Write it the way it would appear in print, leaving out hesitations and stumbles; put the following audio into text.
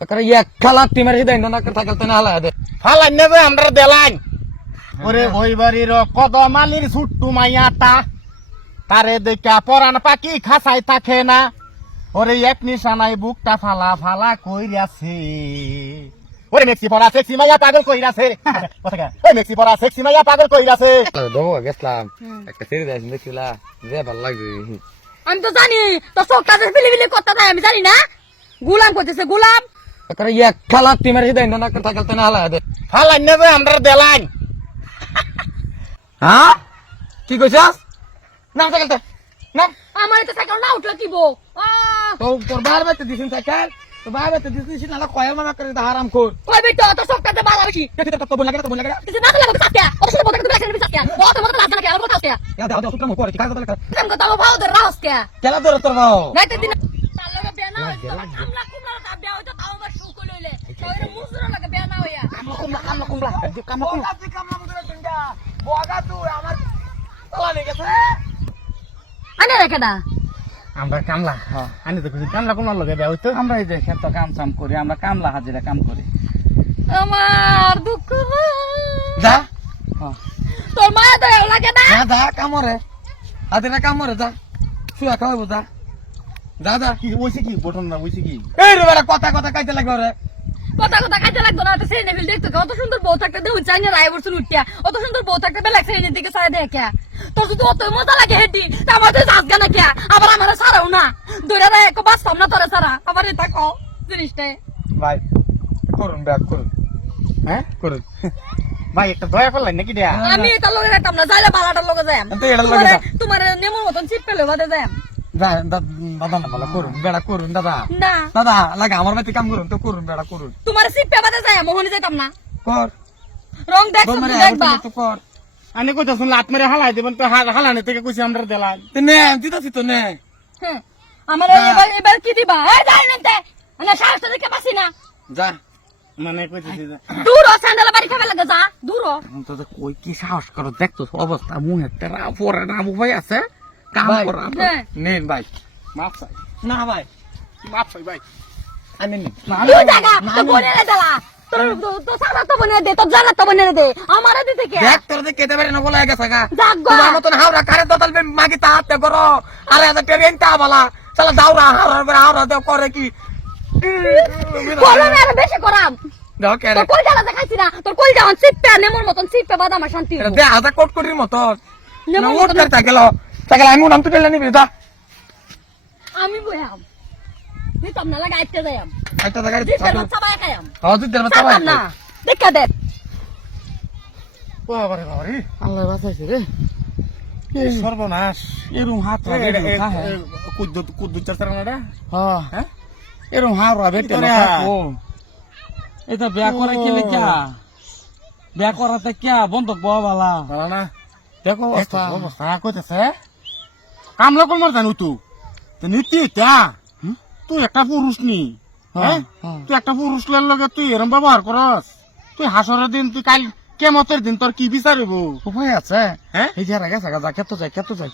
এক খালা টিমের হিদাই না থাকতে না হালা দে ফালাই নেবে আমরা দেলাই ওরে ওই বাড়ির কদমালির ছুট্টু মাইয়াটা তারে দেখা পরান পাখি খাসাই থাকে না ওরে এক নিশানাই বুকটা ফালা ফালা কইরাছে ওরে মেক্সি পড়া সেক্সি মাইয়া পাগল কইরাছে ওই মেক্সি পড়া সেক্সি মাইয়া পাগল কইরাছে দেবো গেছিলাম একটা সিরিজ আছে দেখছিলা যে ভালো লাগবে আমি তো জানি তো চোখটা বিলি করতে দেয় আমি জানি না গুলাম করতেছে গুলাম এক খালা টিমের হিদাই না থাকতে না হালা দে ফালাই নেবে আমরা দেলাই হ্যাঁ কি কইছাস নাম থাকতে নাম আমার তো সাইকেল না উঠলো কি বো তো তোর বাইরে বাইতে দিছিস সাইকেল তো বাইরে বাইতে দিছিস না কয়েল মানা করে হারাম কর কই বেটো তো চোখটাতে বালা বেশি তো বল লাগে কিছু না লাগে সাথে ওর সাথে বলতে লাগে সাথে ও তো মত লাগে আর কথা আছে ইয়া দাও সুতরাং করে কি কাজ লাগে তুমি তো ভাও দে রাস কে কেলা তোর তোর বাও রাইতে দিন তার লগে বিয়া না হইতো কামলা কুমলা কা বিয়া হইতো তাও আমার সুখ লইলে ওরে মুজরা লাগে বিয়া না হইয়া কামলা বগা তুই আমার তোলা নে গেছে আনে রেখে দা আমরা কামলা আনি তো কিছু কামলা কোন লগে বিয়া হইতো আমরা এই যে ক্ষেত কাম চাম করি আমরা কামলা হাজিরা কাম করি আমার দুঃখ যা তোর মায়া তো লাগে না যা যা কামরে হাজিরা কামরে যা শুয়া খাওয়াবো যা যা যা কি হইছে কি বটন না হইছে কি এই রে বেটা কথা কথা কাইতে লাগবে রে কথা কথা কাজে লাগতো না তো সেই নেভিল দেখতো কত সুন্দর বউ থাকতে দেখুন চাইনা রায় বসুন উঠিয়া অত সুন্দর বউ থাকতে বেলা সেই দিকে সারা দেখে তোর যদি অত মজা লাগে হেডি তা আমাদের আজকে না কে আবার আমার সারাও না দূরে রায় এক বাস সামনে তোরে সারা আবার এটা কো জিনিসটা ভাই করুন ব্যাক করুন হ্যাঁ করুন ভাই একটা দয়া করলেন নাকি দেয়া আমি এটা লগে রাখতাম না যাইলে বালাটার লগে যাই তো এটা লগে যা তোমার নেমুর মতন চিপ পেলে বাদে যাই দাদা না বলা করুন বেড়া করুন দাদা না দাদা লাগে আমার বাড়িতে কাম করুন তো করুন বেড়া করুন তোমার চিপ পে বাদে যাই মোহনে যাইতাম না কর রং দেখ বল মারে দেখবা তো কর আনে কইতা শুন লাত মেরে হালাই দেবেন তো হালানে থেকে কইছি আমরা দেলাই তে নে দিতাছি তো নে হ্যাঁ আমার এবার কি দিবা এই যাই নিতে না সাহসটা দেখে পাসি না যা মানে কইতেছি যে দূর ও স্যান্ডেল বাড়ি খাবে লাগে যা দূর ও তো কই কি সাহস করো দেখতো অবস্থা মুহে তেরা পরে না ভাই আছে কাম করা হ্যাঁ। নেন ভাই মাপ চাই না ভাই মাপ চাই ভাই আমি নি তুই জায়গা তো বনে রে দালা তোর তো সারা তো বনে দে তো জানা তো বনে দে আমারে দিতে কে দেখ তোর যে কেতে পারে না বলা গেছে গা যাক গো। তোমার মতন হাওড়া কারে দতাল মাগি তা হাতে করো আরে এটা ট্রেন তা বলা শালা দাওরা হাওড়া দেও করে কি বলো না আর বেশি করাম দাও কে তোর কই জানা দেখাইছি না তোর কই যাওন চিপটা নেমর মতন চিপটা বাদাম আর শান্তি দে হাতে কোট করির মত না নেমর ওট মতন করতে গেল তাহলে আমি নাম তো টেলে নিবি দা আমি বয়াম তুই তো না লাগা আইতে যাইম একটা জায়গায় জিপের বাচ্চা বাই খাইম হাউজিত দেব তো সাতাম না দেখা দে বাবারে বাবারে আল্লাহ বাঁচাইছে রে সর্বনাশ এরম হাত রাবে কুদ্দু চাচার না হ্যাঁ হ্যাঁ এরম হাওড়া বেটে তোরে ও এটা বিয়া করে কি লেখা বিয়া করাতে কে বন্ধক বয়া বালা ভালো না দেখো অবস্থা অবস্থা কইতেছে কামলা কোন মার জানো তুই নীতি তা তুই একটা পুরুষ নি হ্যাঁ তুই একটা পুরুষ লগে তুই এরম ব্যবহার করস তুই হাসরের দিন তুই কাল কেমতের দিন তোর কি বিচারিব উপায় আছে হ্যাঁ এই যে রাখা যা কেতো যাই